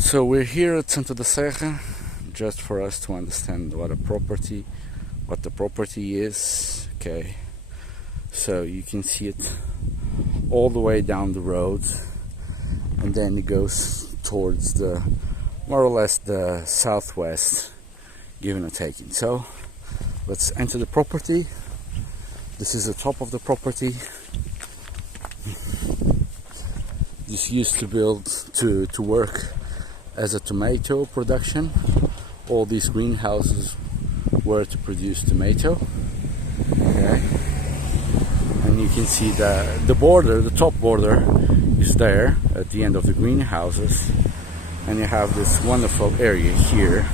So we're here at Santo da Serra, just for us to understand what the property is. Okay, so you can see it all the way down the road, and then it goes towards the more or less the southwest, giving or taking. So let's enter the property. This is the top of the property. This used to work as a tomato production. All these greenhouses were to produce tomato. Okay, and you can see the border, the top border is there at the end of the greenhouses, and you have this wonderful area here.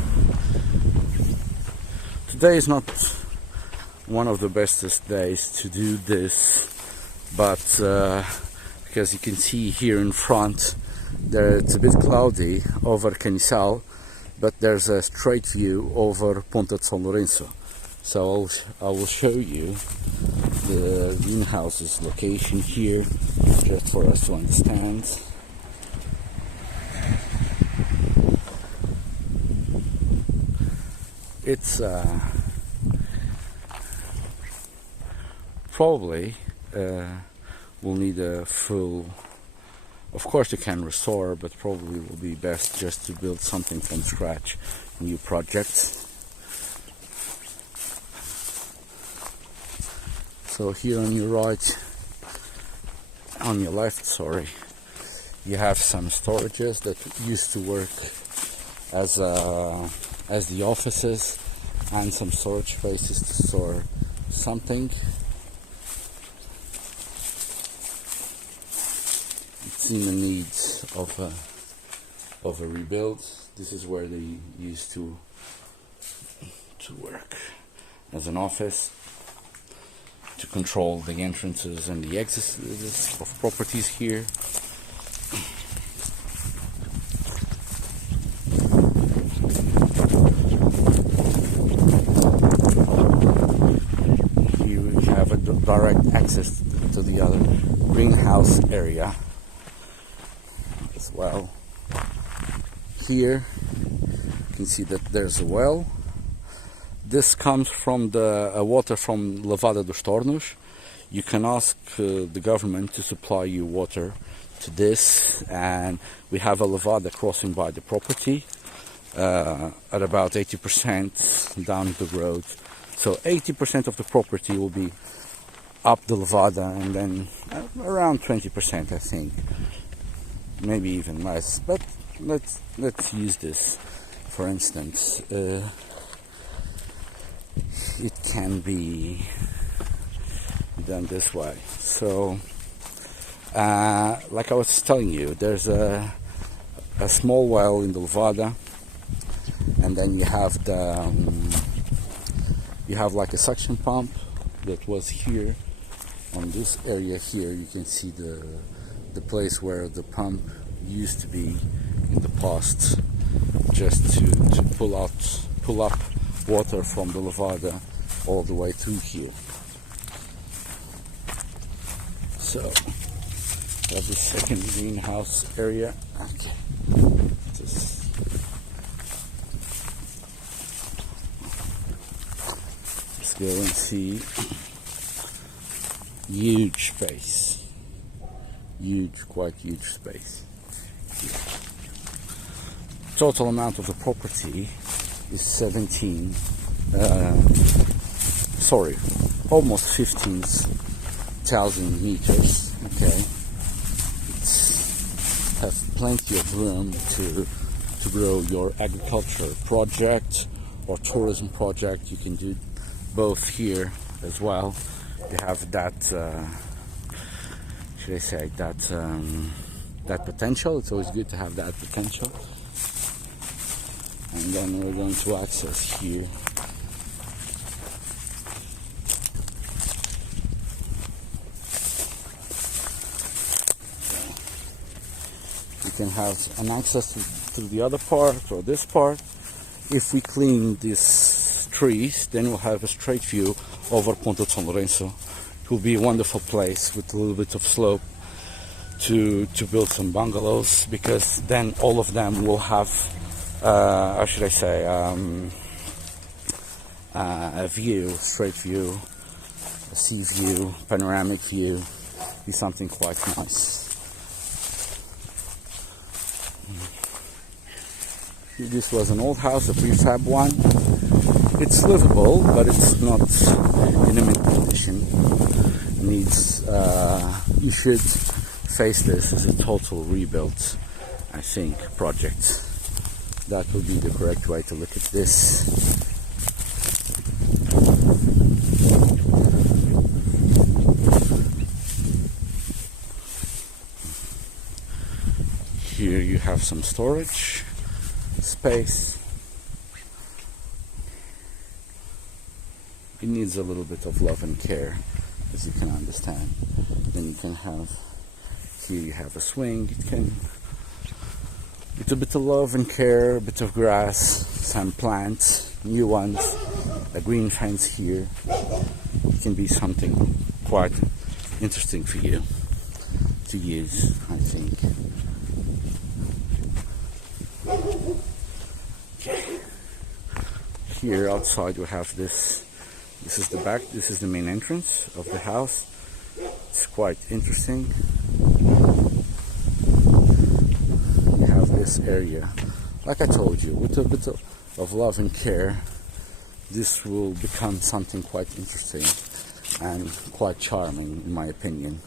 Today is not one of the bestest days to do this, but because you can see here in front there it's a bit cloudy over Faial, but there's a straight view over Ponta de Lourenço. So I will show you the greenhouse's location here, just for us to understand. It's probably will need a full, of course you can restore, but probably will be best just to build something from scratch, new projects. So here on your right, on your left, sorry, you have some storages that used to work as the offices, and some storage spaces to store something. It's in the need of a rebuild. This is where they used to work as an office, to control the entrances and the exits of properties here. Here we have a direct access to the other greenhouse area as well. Here you can see that there's a well. This comes from the water from Levada dos Tornos. You can ask the government to supply you water to this, and we have a levada crossing by the property at about 80% down the road. So 80% of the property will be up the levada, and then around 20%, I think, maybe even less. But let's use this for instance. It can be done this way. So like I was telling you, there's a small well in the levada, and then you have like a suction pump that was here on this area here. You can see the place where the pump used to be in the past, just to pull up water from the levada all the way through here. So we have the second greenhouse area. Okay, let's go and see. Huge space, quite huge space. Total amount of the property is almost 15,000 meters. Okay, it's have plenty of room to grow your agriculture project or tourism project. You can do both here as well. You have that that potential. It's always good to have that potential. And then we're going to access here. You can have an access to the other part or this part. If we clean these trees, then we'll have a straight view over Ponta de Lourenço. It will be a wonderful place with a little bit of slope to build some bungalows, because then all of them will have how should I say, a view, straight view, a sea view, panoramic view, be something quite nice. This was an old house, a prefab one. It's livable, but it's not in a mint condition. Needs, you should face this as a total rebuild, I think, project. That would be the correct way to look at this. Here you have some storage space. It needs a little bit of love and care, as you can understand. Then you can have, here you have a swing. It can, with a bit of love and care, a bit of grass, some plants, new ones, a green fence here. It can be something quite interesting for you to use, I think. Okay. Here outside we have this. This is the back. This is the main entrance of the house. It's quite interesting. You have this area. Like I told you, with a bit of love and care, this will become something quite interesting and quite charming, in my opinion.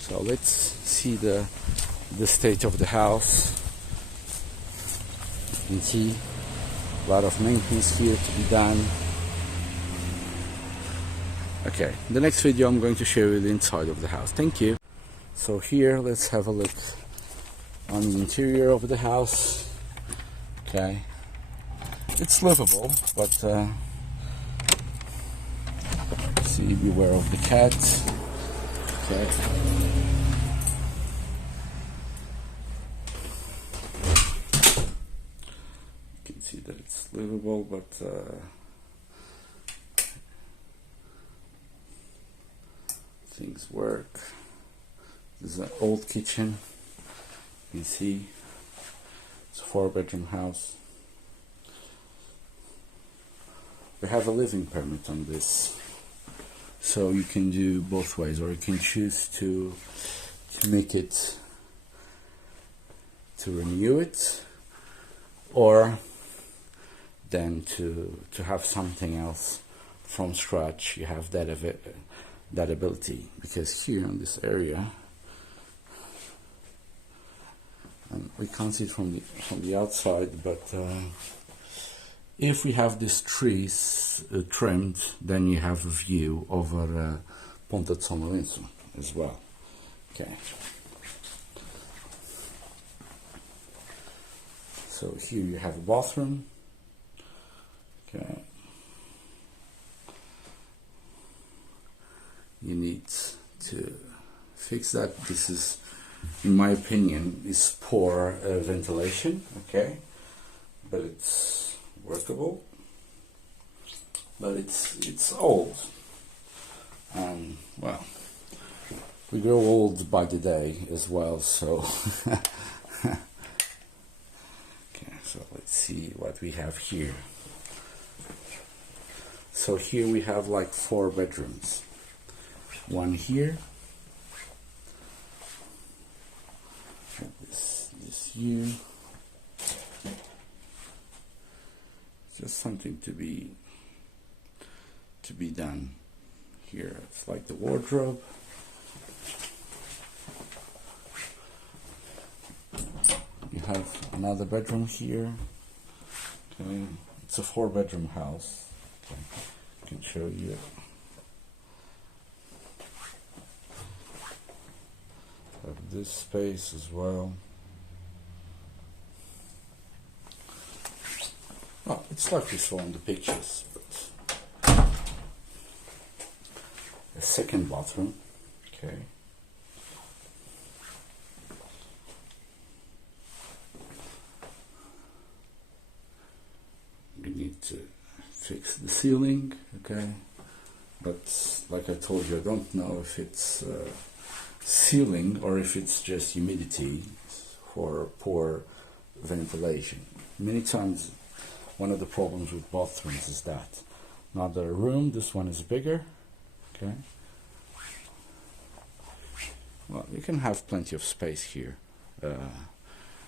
So let's see the state of the house. You can see a lot of maintenance here to be done. Okay, in the next video I'm going to show you the inside of the house. Thank you. So here, let's have a look on the interior of the house. Okay, it's livable, but see, beware of the cats. Okay. You can see that it's livable, but things work. This is an old kitchen. You can see it's a 4-bedroom house. We have a living permit on this, so you can do both ways, or you can choose to make it, to renew it, or then to have something else from scratch. You have that ability, because here in this area, and we can't see it from the outside, but if we have these trees trimmed, then you have a view over Ponta de Lourenço as well. Okay. So here you have a bathroom. Okay. You need to fix that. This is, in my opinion, is poor ventilation. Okay, but it's workable, but it's old, and well, we grow old by the day as well, so okay, so let's see what we have here. So here we have like 4 bedrooms, one here, this view. Just something to be done here. It's like the wardrobe. You have another bedroom here. Okay, it's a 4-bedroom house. Okay, I can show you. Have this space as well. Oh, it's like we saw in the pictures, but a second bathroom. Okay. we need to fix the ceiling, okay, but like I told you, I don't know if it's ceiling or if it's just humidity for poor ventilation. Many times one of the problems with bathrooms is that another room, this one is bigger, okay, well, you can have plenty of space here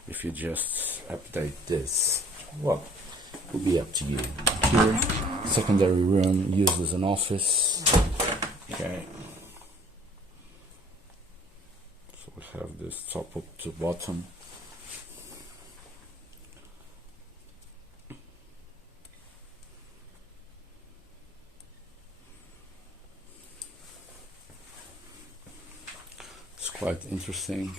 if you just update this. Well, it will be up to you. Here, secondary room used as an office. Okay. So we have this top up to bottom. It's quite interesting.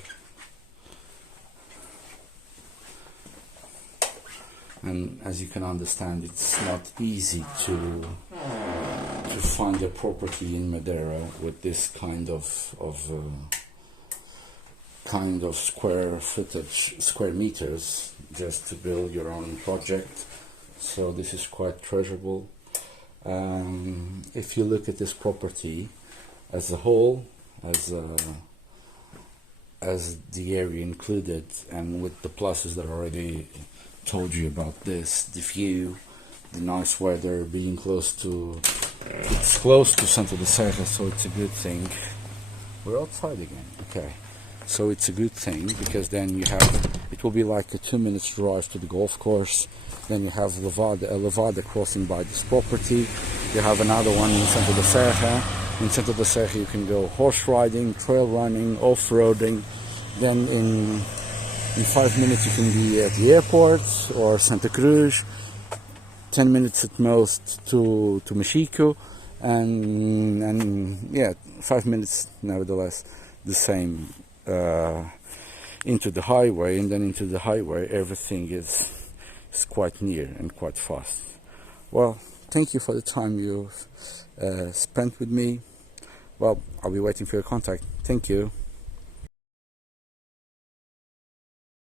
And as you can understand, it's not easy to find a property in Madeira with this kind of square footage, square meters, just to build your own project. So this is quite treasurable. If you look at this property as a whole, as the area included, and with the pluses that I already told you about this, the view, the nice weather, being close to Santo da Serra, so it's a good thing. We're outside again, okay. So it's a good thing because then you have, it will be like a 2 minutes drive to the golf course. Then you have Levada crossing by this property. You have another one in Santo da Serra. In Santo da Serra you can go horse riding, trail running, off-roading. Then in 5 minutes you can be at the airport or Santa Cruz. 10 minutes at most to Mexico, and yeah, 5 minutes nevertheless the same into the highway, and then into the highway everything is quite near and quite fast. Well, thank you for the time you've spent with me. Well, I'll be waiting for your contact. Thank you.